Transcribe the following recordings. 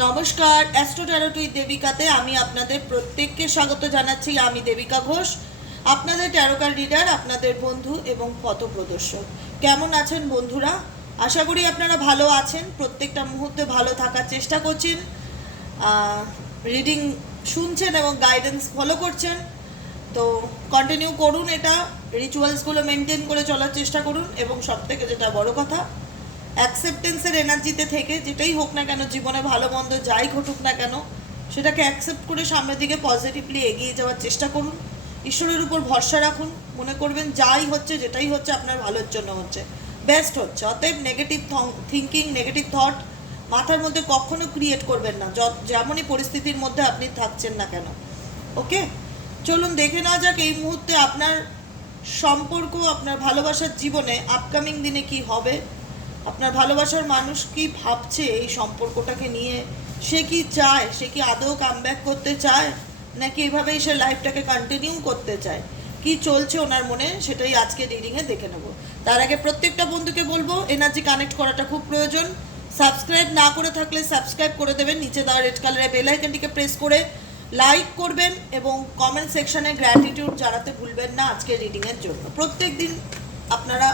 নমস্কার অ্যাস্ট্রো ট্যারোটুই দেবিকাতে। আমি আপনাদের প্রত্যেককে স্বাগত জানাচ্ছি। আমি দেবিকা ঘোষ, আপনাদের ট্যারোকার রিডার আপনাদের বন্ধু এবং পথপ্রদর্শক। কেমন আছেন বন্ধুরা? আশা করি আপনারা ভালো আছেন। প্রত্যেকটা মুহূর্তে ভালো থাকার চেষ্টা করছেন। রিডিং শুনছেন এবং গাইডেন্স ফলো করছেন। তো কন্টিনিউ করুন এটা। রিচুয়ালসগুলো মেনটেন করে চলার চেষ্টা করুন এবং সব থেকে যেটা বড় কথা অ্যাকসেপ্টেন্সের এনার্জিতে থেকে, যেটাই হোক না কেন, জীবনে ভালো, মন্দ, যাই ঘটুক না কেন, সেটাকে অ্যাকসেপ্ট করে সামনের দিকে পজিটিভলি এগিয়ে যাওয়ার চেষ্টা করুন। ঈশ্বরের উপর ভরসা রাখুন। মনে করবেন, যাই হচ্ছে, যেটাই হচ্ছে, আপনার ভালোর জন্য হচ্ছে। বেস্ট হচ্ছে। অতএব নেগেটিভ থিঙ্কিং নেগেটিভ থট মাথার মধ্যে কখনো ক্রিয়েট করবেন না। যেমনই পরিস্থিতির মধ্যে আপনি থাকছেন না কেন। ওকে? চলুন দেখে নেওয়া যাক এই মুহূর্তে আপনার সম্পর্ক, আপনার ভালোবাসার জীবনে আপকামিং দিনে কি হবে। আপনার ভালোবাসার মানুষ কি ভাবছে এই সম্পর্কটাকে নিয়ে? সে কি চায়? সে কি আদৌ কামব্যাক করতে চায়? নাকি এভাবেই সে লাইফটাকে কন্টিনিউ করতে চায়? কি চলছে ওনার মনে? সেটাই আজকে রিডিংয়ে দেখে নেব। তার আগে প্রত্যেকটা বন্ধুকে বলব এনার্জি কানেক্ট করাটা খুব প্রয়োজন। সাবস্ক্রাইব না করে থাকলে সাবস্ক্রাইব করে দেবেন। নিচে দেওয়া রেড কালারের বেল আইকনটিকে প্রেস করে লাইক করবেন এবং কমেন্ট সেকশনে গ্র্যাটিটিউড জানাতে ভুলবেন না আজকে রিডিংয়ের জন্য। প্রত্যেক দিন আপনারা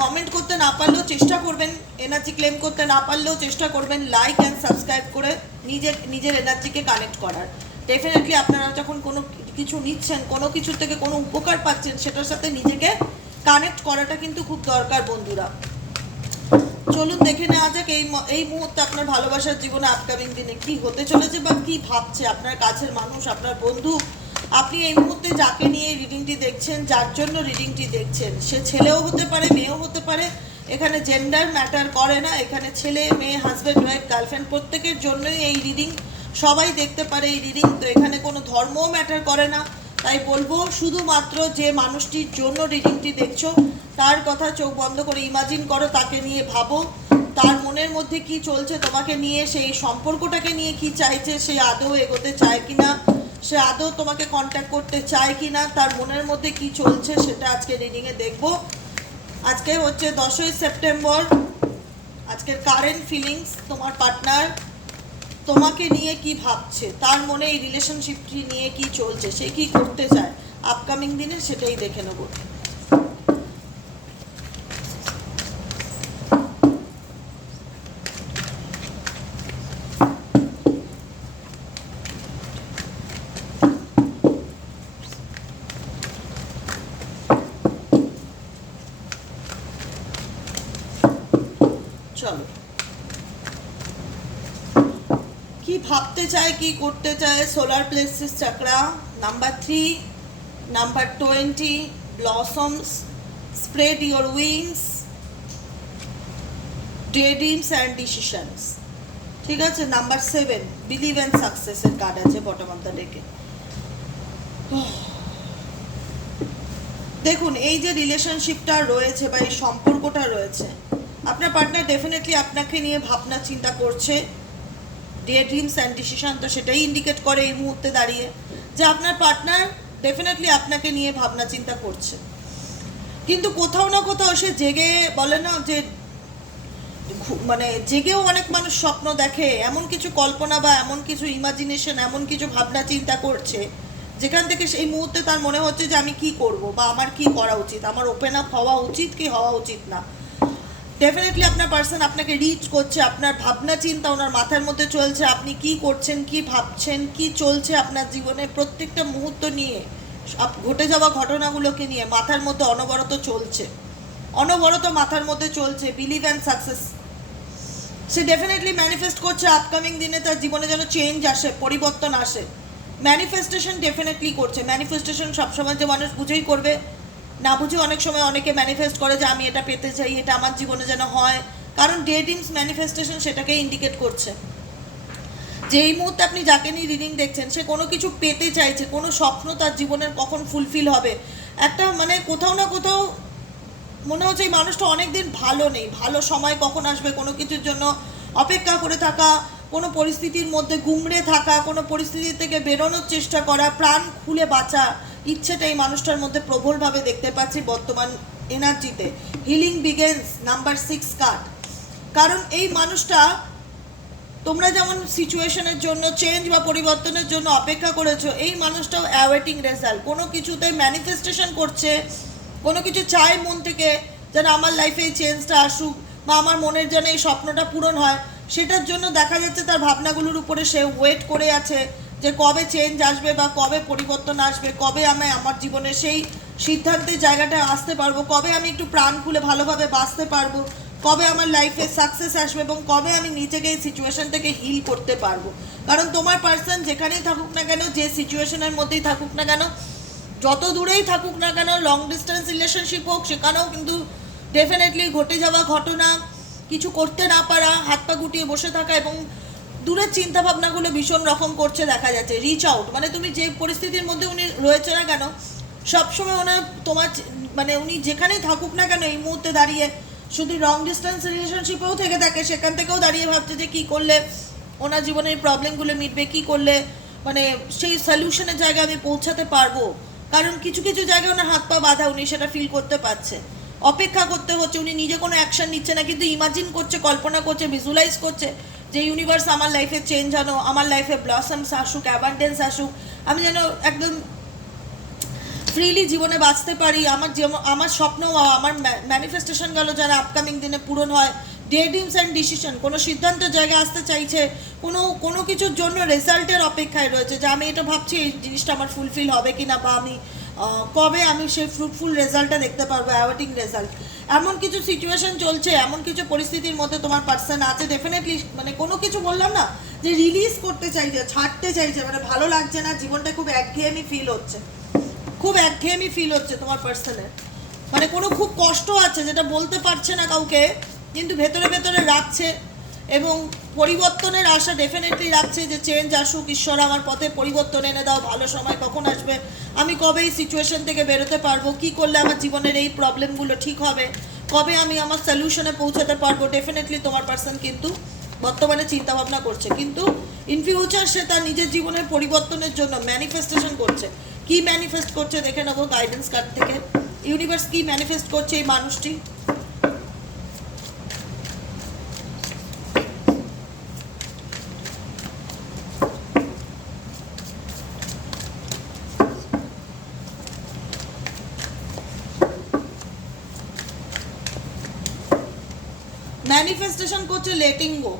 কমেন্ট করতে না পারলেও চেষ্টা করবেন এনার্জি ক্লেম করতে না পারলেও চেষ্টা করবেন লাইক অ্যান্ড সাবস্ক্রাইব করে নিজের নিজের এনার্জিকে কানেক্ট করার। ডেফিনেটলি আপনারা যখন কোনো কিছু নিচ্ছেন, কোনো কিছু থেকে কোনো উপকার পাচ্ছেন, সেটার সাথে নিজেকে কানেক্ট করাটা কিন্তু খুব দরকার বন্ধুরা। চলুন দেখে নেওয়া যাক এই এই মুহূর্তে আপনার ভালোবাসার জীবনে আপকামিং দিনে কি হতে চলেছে বা কি ভাবছে আপনার কাছের মানুষ, আপনার বন্ধু আপনি এই মুহূর্তে যাকে নিয়ে রিডিংটি দেখছেন, যার জন্য রিডিংটি দেখছেন, সে ছেলেও হতে পারে, মেয়েও হতে পারে, এখানে জেন্ডার ম্যাটার করে না, এখানে ছেলে, মেয়ে হাজব্যান্ড ওয়াইফ গার্লফ্রেন্ড প্রত্যেকের জন্যই এই রিডিং সবাই দেখতে পারে এই রিডিং তো এখানে কোনো ধর্মও ম্যাটার করে না। তাই বলব, শুধুমাত্র যে মানুষটির জন্য রিডিংটি দেখছ, তার কথা চোখ বন্ধ করে ইমাজিন করো, তাকে নিয়ে ভাবো, তার মনের মধ্যে কি চলছে, তোমাকে নিয়ে সেই সম্পর্কটাকে নিয়ে কি চাইছে, সে আদৌ এগোতে চায় কিনা সে আদৌ তোমাকে কন্ট্যাক্ট করতে চায় কিনা, তার মনের মধ্যে কি চলছে সেটা আজকে রিডিংয়ে দেখব। আজকে হচ্ছে দশই সেপ্টেম্বর। আজকের কারেন্ট ফিলিংস তোমার পার্টনার তোমাকে নিয়ে কি ভাবছে, তার মনে এই রিলেশনশিপটি নিয়ে কি চলছে, সে কি করতে চায়। আপকামিং দিনে সেটাই দেখে নেব। চলো। কি ভাবতে চায়, কি করতে চায়? Solar plexus chakra number three number twenty blossoms spread your wings daydreams and decisions ঠিক আছে? নাম্বার সেভেন বিলিভ অ্যান্ড সাকসেসের কার্ড আছে বটম অফ দ্য ডেকে দেখুন, এই যে রিলেশনশিপটা রয়েছে বা এই সম্পর্কটা রয়েছে আপনার পার্টনার ডেফিনেটলি আপনাকে নিয়ে ভাবনা চিন্তা করছে। ডিয়ার ড্রিমস অ্যান্ড ডিসিশন তো সেটাই ইন্ডিকেট করে এই মুহূর্তে দাঁড়িয়ে। যে আপনার পার্টনার ডেফিনেটলি আপনাকে নিয়ে ভাবনা চিন্তা করছে। কিন্তু কোথাও না কোথাও সে জেগে বলে না যে মানে জেগেও অনেক মানুষ স্বপ্ন দেখে, এমন কিছু কল্পনা বা এমন কিছু ইমাজিনেশন এমন কিছু ভাবনা চিন্তা করছে, যেখান থেকে সেই মুহূর্তে তার মনে হচ্ছে যে আমি কি করব বা আমার কি করা উচিত? আমার ওপেন আপ হওয়া উচিত কি হওয়া উচিত না? ডেফিনেটলি আপনার পার্সন আপনাকে রিচ করছে, আপনার ভাবনা চিন্তা ওনার মাথার মধ্যে চলছে, আপনি কি করছেন, কি ভাবছেন, কি চলছে আপনার জীবনে প্রত্যেকটা মুহূর্ত নিয়ে ঘটে যাওয়া ঘটনাগুলোকে নিয়ে মাথার মধ্যে অনবরত চলছে। অনবরত মাথার মধ্যে চলছে বিলিভ অ্যান্ড সাকসেস সে ডেফিনেটলি ম্যানিফেস্ট করছে আপকামিং দিনে তার জীবনে যেন চেঞ্জ আসে, পরিবর্তন আসে। ম্যানিফেস্টেশন ডেফিনেটলি করছে। ম্যানিফেস্টেশন সবসময় যে মানুষ বুঝেই করবে না বুঝে অনেক সময় অনেকে ম্যানিফেস্ট করে যে আমি এটা পেতে চাই, এটা আমার জীবনে যেন হয়। কারণ ডে ড্রিমস ম্যানিফেস্টেশন সেটাকে ইন্ডিকেট করছে। যে এই মুহূর্তে আপনি যাকে নিয়ে রিডিং দেখছেন, সে কোনো কিছু পেতে চাইছে, কোনো স্বপ্ন তার জীবনের কখন ফুলফিল হবে। একটা মানে কোথাও না কোথাও মনে হচ্ছে এই মানুষটা অনেক দিন ভালো নেই। ভালো সময় কখন আসবে, কোনো কিছুর জন্য অপেক্ষা করে থাকা, কোনো পরিস্থিতির মধ্যে গুমড়ে থাকা, কোনো পরিস্থিতি থেকে বেরোনোর চেষ্টা করা, প্রাণ খুলে বাঁচা ইচ্ছেটা এই মানুষটার মধ্যে প্রবলভাবে দেখতে পাচ্ছি বর্তমান এনার্জিতে। Healing begins number six card কারণ এই মানুষটা তোমরা যেমন সিচুয়েশনের জন্য, চেঞ্জ বা পরিবর্তনের জন্য অপেক্ষা করেছ, এই মানুষটাও অ্যাওয়েটিং রেজাল্ট কোনো কিছুতে ম্যানিফেস্টেশন করছে, কোনো কিছু চায় মন থেকে, যেন আমার লাইফে এই চেঞ্জটা আসুক, বা আমার মনের যেন এই স্বপ্নটা পূরণ হয়, সেটার জন্য দেখা যাচ্ছে তার ভাবনাগুলোর উপরে সে ওয়েট করে আছে। যে কবে চেঞ্জ আসবে বা কবে পরিবর্তন আসবে, কবে আমি আমার জীবনে সেই সিদ্ধান্তের জায়গাটায় আসতে পারব, কবে আমি একটু প্রাণ খুলে ভালোভাবে বাঁচতে পারব, কবে আমার লাইফে সাকসেস আসবে এবং কবে আমি নিজেকে এই সিচুয়েশন থেকে হিল করতে পারব। কারণ তোমার পার্সন যেখানেই থাকুক না কেন, যে সিচুয়েশনের মধ্যেই থাকুক না কেন, যত দূরেই থাকুক না কেন লং ডিস্টেন্স রিলেশনশিপ হোক, সেখানেও কিন্তু ডেফিনেটলি ঘটে যাওয়া ঘটনা, কিছু করতে না পারা হাত পা গুটিয়ে বসে থাকা এবং দূরের চিন্তা ভাবনাগুলো ভীষণ রকম করছে দেখা যাচ্ছে। রিচ আউট মানে তুমি যে পরিস্থিতির মধ্যে উনি রয়েছে না কেন, সবসময় ওনার তোমার মানে উনি যেখানেই থাকুক না কেন এই মুহূর্তে দাঁড়িয়ে শুধু লং ডিস্টেন্স রিলেশনশিপেও থেকে থাকে, সেখান থেকেও দাঁড়িয়ে ভাবছে যে কী করলে ওনার জীবনের প্রবলেমগুলো মিটবে, কী করলে মানে সেই সলিউশনের জায়গায় আমি পৌঁছাতে পারব। কারণ কিছু কিছু জায়গায় ওনার হাত পা বাঁধা উনি সেটা ফিল করতে পারছে। অপেক্ষা করতে হচ্ছে, উনি নিজে কোনো অ্যাকশন নিচ্ছে না, কিন্তু ইমাজিন করছে, কল্পনা করছে ভিজুয়ালাইজ করছে যে ইউনিভার্স আমার লাইফে চেঞ্জ আনো আমার লাইফে ব্লসমস আসুক অ্যাবান্ডেন্স আসুক, আমি যেন একদম ফ্রিলি জীবনে বাঁচতে পারি। আমার যেমন, আমার স্বপ্ন, আমার ম্যানিফেস্টেশন গেল যারা আপকামিং দিনে পূরণ হয়। ডে ড্রিমস অ্যান্ড ডিসিশন কোনো সিদ্ধান্তের জায়গায় আসতে চাইছে, কোনো কোনো কিছুর জন্য রেজাল্টের অপেক্ষায় রয়েছে, যে আমি এটা ভাবছি, এই জিনিসটা আমার ফুলফিল হবে কি না বা আমি কবে আমি সেই ফ্রুটফুল রেজাল্টটা দেখতে পারব অ্যাওয়ার্ডিং রেজাল্ট এমন কিছু সিচুয়েশন চলছে, এমন কিছু পরিস্থিতির মধ্যে তোমার পার্সন আছে। ডেফিনেটলি মানে কোনো কিছু বললাম না, যে রিলিজ করতে চাইছে, ছাড়তে চাইছে মানে ভালো লাগছে না, জীবনটা খুব একঘেয়েমি ফিল হচ্ছে। খুব একঘেয়েমি ফিল হচ্ছে তোমার পার্সনের মানে কোনো খুব কষ্ট আছে যেটা বলতে পারছে না কাউকে, কিন্তু ভেতরে ভেতরে রাখছে। এবং পরিবর্তনের আশা ডেফিনেটলি রাখছে যে চেঞ্জ আসুক, ঈশ্বর আমার পথে পরিবর্তন এনে দাও, ভালো সময় কখন আসবে? আমি কবে এই সিচুয়েশন থেকে বেরোতে পারব? কি করলে আমার জীবনের এই প্রবলেমগুলো ঠিক হবে? কবে আমি আমার সলিউশনে পৌঁছাতে পারব? ডেফিনেটলি তোমার পার্সন কিন্তু বর্তমানে চিন্তা ভাবনা করছে। কিন্তু ইন ফিউচার সে তার নিজের জীবনের পরিবর্তনের জন্য ম্যানিফেস্টেশন করছে। কি ম্যানিফেস্ট করছে দেখে নেব গাইডেন্স কার্ড থেকে। ইউনিভার্স কি ম্যানিফেস্ট করছে এই মানুষটি? ম্যানিফেস্টেশন করছে লেটিং গো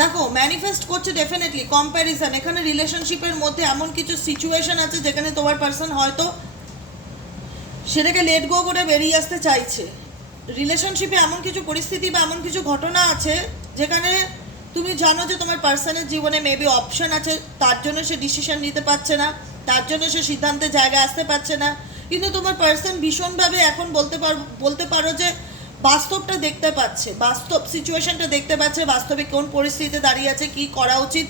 দেখো ম্যানিফেস্ট করছে ডেফিনেটলি কম্প্যারিজন এখানে রিলেশনশিপের মধ্যে এমন কিছু সিচুয়েশন আছে যেখানে তোমার পার্সন হয়তো সেটাকে লেট গো করে বেরিয়ে আসতে চাইছে। রিলেশনশিপে এমন কিছু পরিস্থিতি বা এমন কিছু ঘটনা আছে যেখানে তুমি জানো যে তোমার পার্সনের জীবনে মেবি অপশন আছে, তার জন্য সে ডিসিশন নিতে পারছে না, তার জন্য সে সিদ্ধান্তের জায়গায় আসতে পারছে না। কিন্তু তোমার পার্সন ভীষণভাবে এখন বলতে পার, বলতে পারো যে বাস্তবটা দেখতে পাচ্ছে, বাস্তব সিচুয়েশনটা দেখতে পাচ্ছে, বাস্তবে কোন পরিস্থিতিতে দাঁড়িয়ে আছে, কি করা উচিত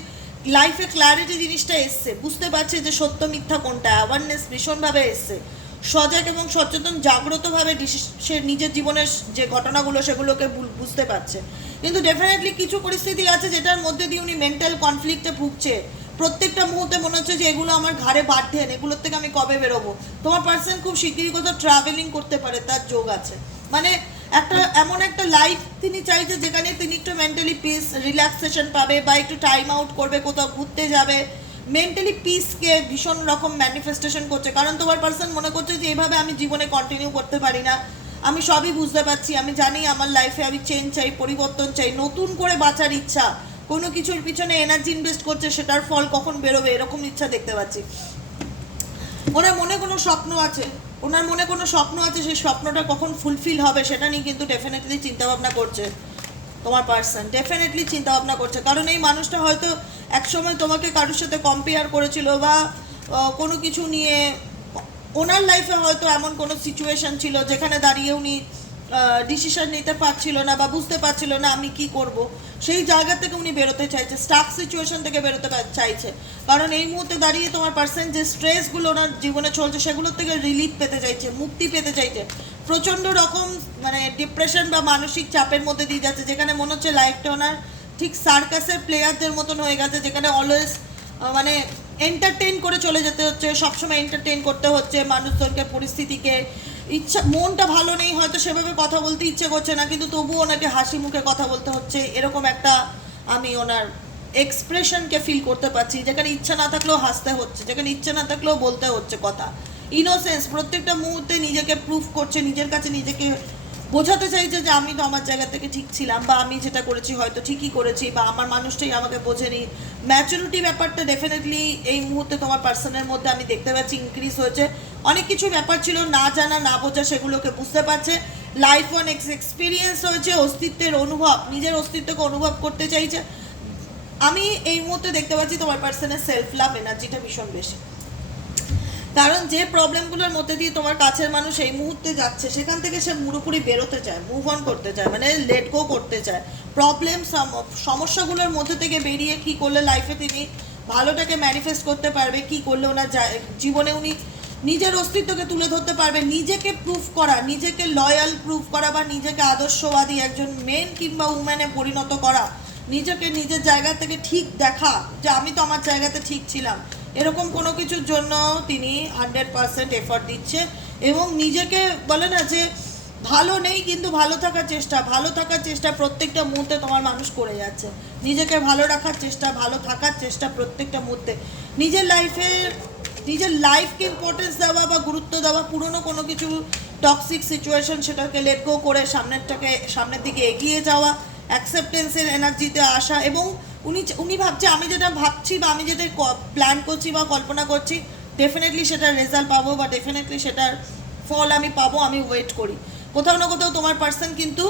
লাইফে ক্ল্যারিটি জিনিসটা এসছে। বুঝতে পারছে যে সত্য মিথ্যা কোনটা অ্যাওয়ারনেস ভীষণভাবে এসছে। সজাগ এবং সচেতন, জাগ্রতভাবে সে নিজের জীবনের যে ঘটনাগুলো, সেগুলোকে বুঝতে পারছে। কিন্তু ডেফিনেটলি কিছু পরিস্থিতি আছে যেটার মধ্যে দিয়ে উনি মেন্টাল কনফ্লিক্টে ভুগছে। প্রত্যেকটা মুহূর্তে মনে হচ্ছে যে এগুলো আমার ঘাড়ে বাড়তেন এগুলোর থেকে আমি কবে বেরোবো? তোমার পার্সন খুব শিগগিরই কোথাও ট্রাভেলিং করতে পারে, তার যোগ আছে। মানে একটা এমন একটা লাইফ তিনি চাইছে যেখানে তিনি একটু মেন্টালি পিস রিল্যাক্সেশন পাবে বা একটু টাইম আউট করবে, কোথাও ঘুরতে যাবে। মেন্টালি পিসকে ভীষণ রকম ম্যানিফেস্টেশন করছে। কারণ তোমার পার্সন মনে করছে যে এইভাবে আমি জীবনে কন্টিনিউ করতে পারি না। আমি সবই বুঝতে পারছি, আমি জানি আমার লাইফে আমি চেঞ্জ চাই, পরিবর্তন চাই, নতুন করে বাঁচার ইচ্ছা। কোনো কিছুর পিছনে এনার্জি ইনভেস্ট করছে, সেটার ফল কখন বেরোবে, এরকম ইচ্ছা দেখতে পাচ্ছি। ওনার মনে কোনো স্বপ্ন আছে? ওনার মনে কোনো স্বপ্ন আছে সেই স্বপ্নটা কখন ফুলফিল হবে সেটা নিয়ে কিন্তু ডেফিনেটলি চিন্তাভাবনা করছে তোমার পার্সন ডেফিনেটলি চিন্তা ভাবনা করছে। কারণ এই মানুষটা হয়তো একসময় তোমাকে কারোর সাথে কম্পেয়ার করেছিল বা কোনো কিছু নিয়ে, ওনার লাইফে হয়তো এমন কোনো সিচুয়েশন ছিল যেখানে দাঁড়িয়ে উনি ডিসিশন নিতে পারছিল না বা বুঝতে পারছিল না আমি কি করব। সেই জায়গা থেকে উনি বেরোতে চাইছে স্টাক সিচুয়েশন থেকে বেরোতে চাইছে। কারণ এই মুহূর্তে দাঁড়িয়ে তোমার পার্সন যে স্ট্রেসগুলো ওনার জীবনে চলছে, সেগুলোর থেকে রিলিফ পেতে চাইছে, মুক্তি পেতে চাইছে। প্রচণ্ড রকম মানে ডিপ্রেশন বা মানসিক চাপের মধ্যে দিয়ে যাচ্ছে, যেখানে মনে হচ্ছে লাইফটা ওনার ঠিক সার্কাসের প্লেয়ারদের মতন হয়ে গেছে, যেখানে অলওয়েজ মানে এন্টারটেন করে চলে যেতে হচ্ছে, সবসময় এন্টারটেইন করতে হচ্ছে মানুষজনকে, পরিস্থিতিকে ইচ্ছা, মনটা ভালো নেই, হয়তো সেভাবে কথা বলতে ইচ্ছে করছে না, কিন্তু তবুও ওনাকে হাসি মুখে কথা বলতে হচ্ছে, এরকম একটা আমি ওনার এক্সপ্রেশনকে ফিল করতে পারছি, যেখানে ইচ্ছা না থাকলেও হাসতে হচ্ছে, যেখানে ইচ্ছা না থাকলেও বলতে হচ্ছে কথা। ইনোসেন্স প্রত্যেকটা মুহূর্তে নিজেকে প্রুফ করছে, নিজের কাছে নিজেকে বোঝাতে চাইছে যে আমি তো আমার জায়গা থেকে ঠিক ছিলাম বা আমি যেটা করেছি হয়তো ঠিকই করেছি বা আমার মানুষটাই আমাকে বোঝেনি। ম্যাচুরিটি ব্যাপারটা ডেফিনেটলি এই মুহূর্তে তোমার পার্সনের মধ্যে আমি দেখতে পাচ্ছি ইনক্রিজ হয়েছে। অনেক কিছু ব্যাপার ছিল, না জানা, না বোঝা সেগুলোকে বুঝতে পারছে। লাইফ অনেক এক্সপিরিয়েন্স হয়েছে, অস্তিত্বের অনুভব, নিজের অস্তিত্বকে অনুভব করতে চাইছে। আমি এই মুহূর্তে দেখতে পাচ্ছি তোমার পার্সনের সেলফ লাভ এনার্জিটা ভীষণ বেশি। কারণ যে প্রবলেমগুলোর মধ্যে দিয়ে তোমার কাছের মানুষ এই মুহূর্তে যাচ্ছে, সেখান থেকে সে পুরোপুরি বেরোতে চায় মুভ অন করতে চায় মানে লেট গো করতে চায়। প্রবলেম সমস্যাগুলোর মধ্যে থেকে বেরিয়ে কি করলে লাইফে তিনি ভালোটাকে ম্যানিফেস্ট করতে পারবে, কি করলে ওনার জীবনে উনি নিজের অস্তিত্বকে তুলে ধরতে পারবে, নিজেকে প্রুফ করা, নিজেকে লয়াল প্রুফ করা বা নিজেকে আদর্শবাদী একজন মেন কিংবা উম্যানে পরিণত করা, নিজেকে নিজের জায়গা থেকে ঠিক দেখা, যে আমি তো আমার জায়গাতে ঠিক ছিলাম। এরকম কোনো কিছুর জন্য তিনি হান্ড্রেড পারসেন্ট এফর্ট দিচ্ছে এবং নিজেকে বলে না যে ভালো নেই কিন্তু ভালো থাকার চেষ্টা, ভালো থাকার চেষ্টা প্রত্যেকটা মুহূর্তে তোমার মানুষ করে যাচ্ছে। নিজেকে ভালো রাখার চেষ্টা, ভালো থাকার চেষ্টা প্রত্যেকটা মুহূর্তে। নিজের লাইফে নিজের লাইফকে ইম্পর্টেন্স দেওয়া বা গুরুত্ব দেওয়া, পুরনো কোনো কিছু টক্সিক সিচুয়েশন সেটাকে লেট গো করে সামনেরটাকে, সামনের দিকে এগিয়ে যাওয়া অ্যাকসেপ্টেন্সের এনার্জিতে আসা এবং উনি উনি ভাবছে, আমি যেটা ভাবছি বা আমি যেটা প্ল্যান করছি বা কল্পনা করছি ডেফিনেটলি সেটার রেজাল্ট পাবো বা ডেফিনেটলি সেটার ফল আমি পাবো, আমি ওয়েট করি। কোথাও না কোথাও তোমার পার্সন কিন্তু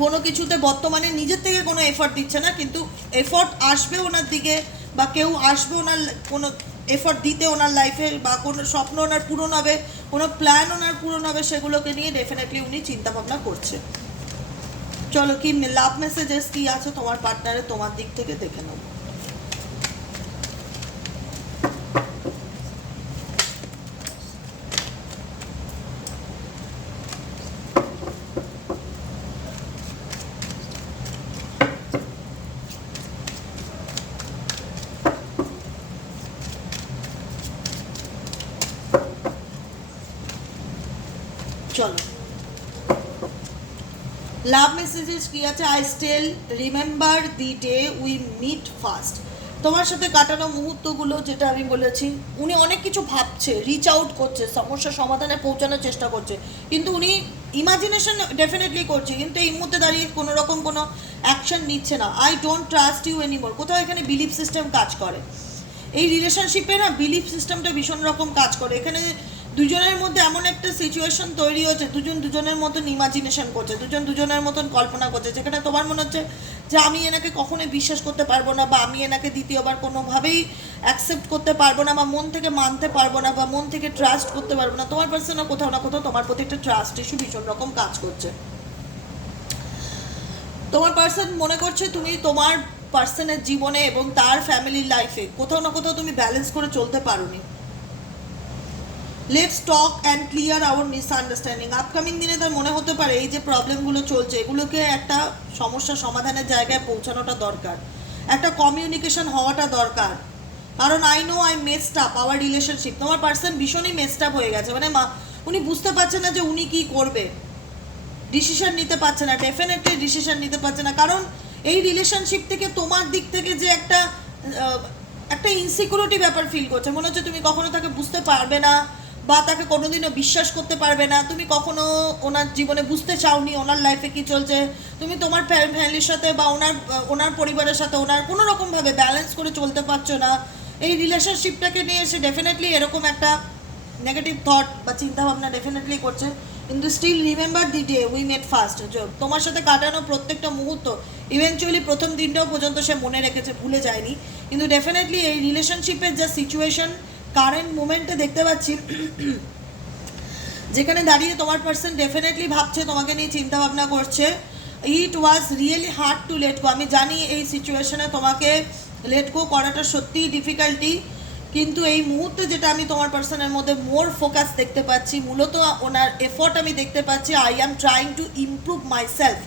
কোনো কিছুতে বর্তমানে নিজের থেকে কোনো এফর্ট দিচ্ছে না, কিন্তু এফর্ট আসবে ওনার দিকে বা কেউ আসবে ওনার কোনো এফর্ট দিতে ওনার লাইফে বা কোনো স্বপ্ন ওনার পূরণ হবে, কোনো প্ল্যান ওনার পূরণ হবে, সেগুলোকে নিয়ে ডেফিনেটলি উনি চিন্তা ভাবনা করছে। চলো কি লাভ মেসেজেস কি আছে তোমার পার্টনারে তোমার দিক থেকে দেখে নেব চলো লাভ মেসেজেস কি আছে? I still remember the day we meet first তোমার সাথে কাটানো মুহূর্তগুলো যেটা আমি বলেছি, উনি অনেক কিছু ভাবছে রিচ আউট করছে, সমস্যা সমাধানে পৌঁছানোর চেষ্টা করছে। কিন্তু উনি ইমাজিনেশন ডেফিনেটলি করছে, কিন্তু এই মুহূর্তে দাঁড়িয়ে কোনো রকম কোনো অ্যাকশন নিচ্ছে না। I don't trust you anymore কোথাও এখানে বিলিফ সিস্টেম কাজ করে। এই রিলেশনশিপে না বিলিফ সিস্টেমটা ভীষণ রকম কাজ করে। এখানে দুজনের মধ্যে এমন একটা সিচুয়েশন তৈরি হচ্ছে, দুজন দুজনের মতন ইমাজিনেশন করছে, দুজন দুজনের মতন কল্পনা করছে, যেখানে তোমার মনে হচ্ছে যে আমি এনাকে কখনোই বিশ্বাস করতে পারব না বা আমি এনাকে দ্বিতীয়বার কোনোভাবেই অ্যাকসেপ্ট করতে পারব না বা মন থেকে মানতে পারব না বা মন থেকে ট্রাস্ট করতে পারব না, তোমার পার্সনে কোথাও না কোথাও তোমার প্রতি একটা ট্রাস্ট ইস্যু ভীষণ রকম কাজ করছে। তোমার পার্সন মনে করছে তুমি তোমার পার্সনের জীবনে এবং তার ফ্যামিলির লাইফে কোথাও না কোথাও তুমি ব্যালেন্স করে চলতে পারোনি। Let's talk and clear our misunderstanding upcoming দিনে তার মনে হতে পারে এই যে প্রবলেমগুলো চলছে, এগুলোকে একটা সমস্যা সমাধানের জায়গায় পৌঁছানোটা দরকার। একটা কমিউনিকেশন হওয়াটা দরকার। কারণ I know I messed up our relationship তোমার পার্সন ভীষণই মেসড আপ হয়ে গেছে। মানে মা, উনি বুঝতে পারছে না যে উনি কি করবে। ডিসিশন নিতে পারছে না ডেফিনেটলি ডিসিশন নিতে পারছে না। কারণ এই রিলেশনশিপ থেকে তোমার দিক থেকে যে একটা একটা ইনসিকিউরিটি ব্যাপার ফিল করছে। মনে হচ্ছে তুমি কখনো তাকে বুঝতে পারবে না। বা তাকে কোনোদিনও বিশ্বাস করতে পারবে না। তুমি কখনো ওনার জীবনে বুঝতে চাওনি, ওনার লাইফে কি চলছে? তুমি তোমার ফ্যামিলির সাথে বা ওনার ওনার পরিবারের সাথে ওনার কোনো রকমভাবে ব্যালেন্স করে চলতে পারছ না। এই রিলেশনশিপটাকে নিয়ে এসে ডেফিনেটলি এরকম একটা নেগেটিভ থট বা চিন্তা ভাবনা ডেফিনেটলি করছে কিন্তু still remember the day we made first তোমার সাথে কাটানো প্রত্যেকটা মুহূর্ত ইভেনচুয়ালি প্রথম দিনটাও পর্যন্ত সে মনে রেখেছে, ভুলে যায়নি। কিন্তু ডেফিনেটলি এই রিলেশনশিপের যা সিচুয়েশন কারেন্ট মোমেন্টে দেখতে পাচ্ছি। যেখানে দাঁড়িয়ে তোমার পার্সন ডেফিনেটলি ভাবছে, তোমাকে নিয়ে চিন্তা ভাবনা করছে। It was really hard to let go আমি জানি এই সিচুয়েশনে তোমাকে লেট গো করাটা সত্যিই ডিফিকাল্টি কিন্তু এই মুহূর্তে যেটা আমি তোমার পার্সনের মধ্যে মোর ফোকাস দেখতে পাচ্ছি, মূলত ওনার এফোর্ট আমি দেখতে পাচ্ছি I am trying to improve myself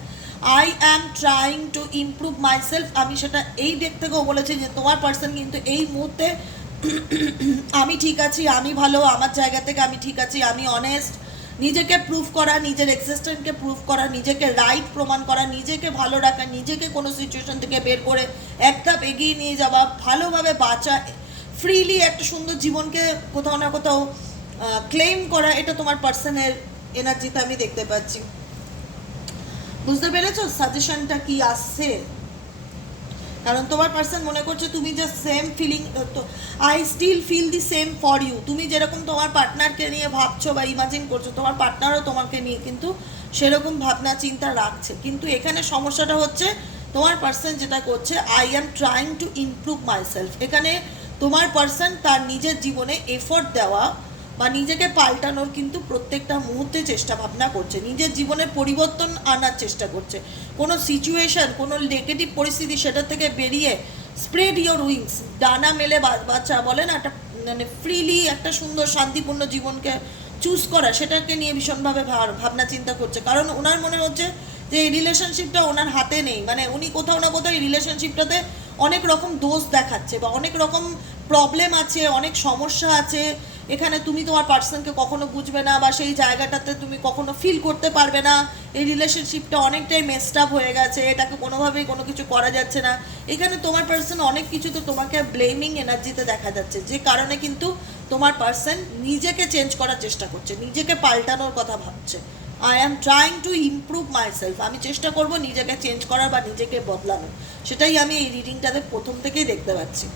I am trying to improve myself আমি সেটা এই দিক থেকেও বলেছি যে তোমার পার্সন কিন্তু এই মুহূর্তে আমি ঠিক আছি, আমি ভালো, আমার জায়গা থেকে আমি ঠিক আছি, আমি অনেস্ট নিজেকে প্রুফ করা, নিজের এক্সিস্টেন্টকে প্রুভ করা, নিজেকে রাইট প্রমাণ করা, নিজেকে ভালো রাখা, নিজেকে কোনো সিচুয়েশন থেকে বের করে এক ধাপ এগিয়ে নিয়ে যাওয়া, ভালোভাবে বাঁচা ফ্রিলি একটা সুন্দর জীবনকে কোথাও না কোথাও ক্লেম করা, এটা তোমার পার্সনের এনার্জিতে আমি দেখতে পাচ্ছি। বুঝতে পেরেছ? সাজেশনটা কি আসছে? কারণ তোমার পার্সন মনে করছে তুমি যে same feeling I still feel the same for you তুমি যেরকম তোমার পার্টনারকে নিয়ে ভাবছ বা ইমাজিন করছ, তোমার পার্টনারও তোমাকে নিয়ে কিন্তু সেরকম ভাবনা, চিন্তা রাখছে। কিন্তু এখানে সমস্যাটা হচ্ছে তোমার পার্সন যেটা করছে I am trying to improve myself এখানে তোমার পার্সন তার নিজের জীবনে এফোর্ট দেওয়া বা নিজেকে পাল্টানোর কিন্তু প্রত্যেকটা মুহূর্তে চেষ্টা ভাবনা করছে। নিজের জীবনে পরিবর্তন আনার চেষ্টা করছে। কোনো সিচুয়েশন কোনো নেগেটিভ পরিস্থিতি সেটা থেকে বেরিয়ে স্প্রেড ইয়োর উইংস ডানা মেলে বাচ্চা বলে না, একটা মানে ফ্রিলি একটা সুন্দর শান্তিপূর্ণ জীবনকে চুজ করা, সেটাকে নিয়ে ভীষণভাবে ভাব- ভাবনা চিন্তা করছে। কারণ ওনার মনে হচ্ছে যে এই রিলেশনশিপটা ওনার হাতে নেই। মানে উনি কোথাও না কোথাও এই রিলেশনশিপটাতে অনেক রকম দোষ দেখাচ্ছে বা অনেক রকম প্রবলেম আছে, অনেক সমস্যা আছে। এখানে তুমি তোমার পার্সনকে কখনো বুঝবে না বা সেই জায়গাটাতে তুমি কখনো ফিল করতে পারবে না। এই রিলেশনশিপটা অনেকটাই মেসড আপ হয়ে গেছে, এটাকে কোনোভাবেই কোনো কিছু করা যাচ্ছে না। এখানে তোমার পার্সন অনেক কিছুতে তোমাকে ব্লেমিং এনার্জিতে দেখা যাচ্ছে, যে কারণে কিন্তু তোমার পার্সন নিজেকে চেঞ্জ করার চেষ্টা করছে, নিজেকে পাল্টানোর কথা ভাবছে। I am trying to improve myself আমি চেষ্টা করব নিজেকে চেঞ্জ করার বা নিজেকে বদলানোর। সেটাই আমি এই রিডিংটাতে প্রথম থেকেই দেখতে পাচ্ছি।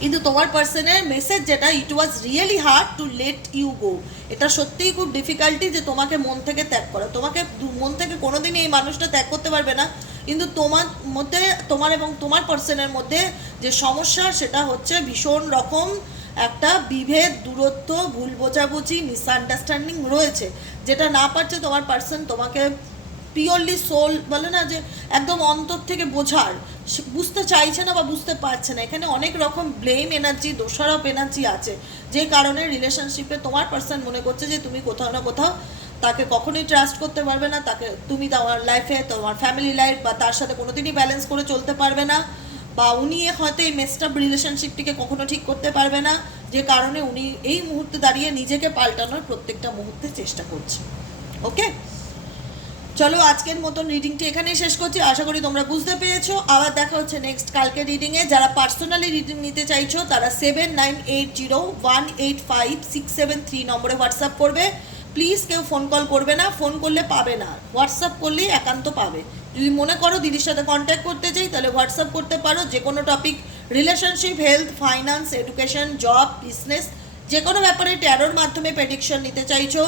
কিন্তু তোমার পার্সনের মেসেজ যেটা it was really hard to let you go এটা সত্যিই খুব ডিফিকাল্টি যে তোমাকে মন থেকে ত্যাগ করা। তোমাকে মন থেকে কোনোদিনই এই মানুষটা ত্যাগ করতে পারবে না। কিন্তু তোমার মধ্যে, তোমার এবং তোমার পার্সনের মধ্যে যে সমস্যা, সেটা হচ্ছে ভীষণ রকম একটা বিভেদ, দূরত্ব, ভুল বোঝাবুঝি মিসআন্ডারস্ট্যান্ডিং রয়েছে। যেটা না পারছে তোমার পার্সন তোমাকে পিওরলি সোল বলে না যে একদম অন্তর থেকে বোঝার। বুঝতে চাইছে না বা বুঝতে পারছে না। এখানে অনেক রকম ব্লেম এনার্জি দোষারোপ এনার্জি আছে। যে কারণে রিলেশনশিপে তোমার পার্সন মনে করছে যে তুমি কোথাও না কোথাও তাকে কখনোই ট্রাস্ট করতে পারবে না। তাকে তুমি তোমার লাইফে তোমার ফ্যামিলি লাইফ বা তার সাথে কোনোদিনই ব্যালেন্স করে চলতে পারবে না। বা উনি হয়তো এই মেস্টাপ রিলেশনশিপটিকে কখনো ঠিক করতে পারবে না। যে কারণে উনি এই মুহূর্তে দাঁড়িয়ে নিজেকে পাল্টানোর প্রত্যেকটা মুহূর্তে চেষ্টা করছে। ওকে চলো আজকের মতন রিডিংটি এখানেই শেষ করছি। আশা করি তোমরা বুঝতে পেরেছ। আবার দেখা হচ্ছে নেক্সট কালকে রিডিংয়ে যারা পার্সোনালি রিডিং নিতে চাইছো, তারা seven nine eight zero one eight five six seven three নম্বরে হোয়াটসঅ্যাপ করবে। প্লিজ কেউ ফোন কল করবে না। ফোন করলে পাবে না। হোয়াটসঅ্যাপ করলেই একান্ত পাবে। যদি মনে করো দিদির সাথে কন্ট্যাক্ট করতে চাই, তাহলে হোয়াটসঅ্যাপ করতে পারো। যে কোনো topic relationship health finance education job business যে কোনো ব্যাপারে ট্যারোর মাধ্যমে প্রেডিকশন নিতে চাইছো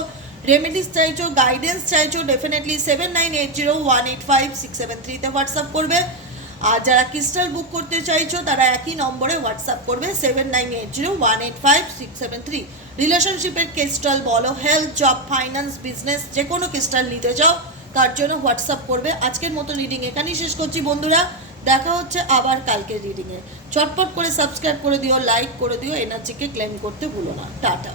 রেমেডিস চাইছো গাইডেন্স চাইছো definitely seven nine eight zero one eight five six seven থ্রিতে হোয়াটসঅ্যাপ করবে। আর যারা ক্রিস্টাল বুক করতে চাইছো, তারা একই নম্বরে হোয়াটসঅ্যাপ করবে seven nine eight zero one eight five six seven three রিলেশনশিপের ক্রিস্টাল বলো হেলথ জব ফাইন্যান্স বিজনেস যে কোনো ক্রিস্টাল নিতে চাও, তার জন্য হোয়াটসঅ্যাপ করবে। আজকের মতো রিডিং এখানেই শেষ করছি বন্ধুরা। দেখা হচ্ছে আবার কালকের রিডিংয়ে চটপট করে সাবস্ক্রাইব করে দিও লাইক করে দিও এনার্জিকে ক্লেম করতে ভুলো না। টাটা।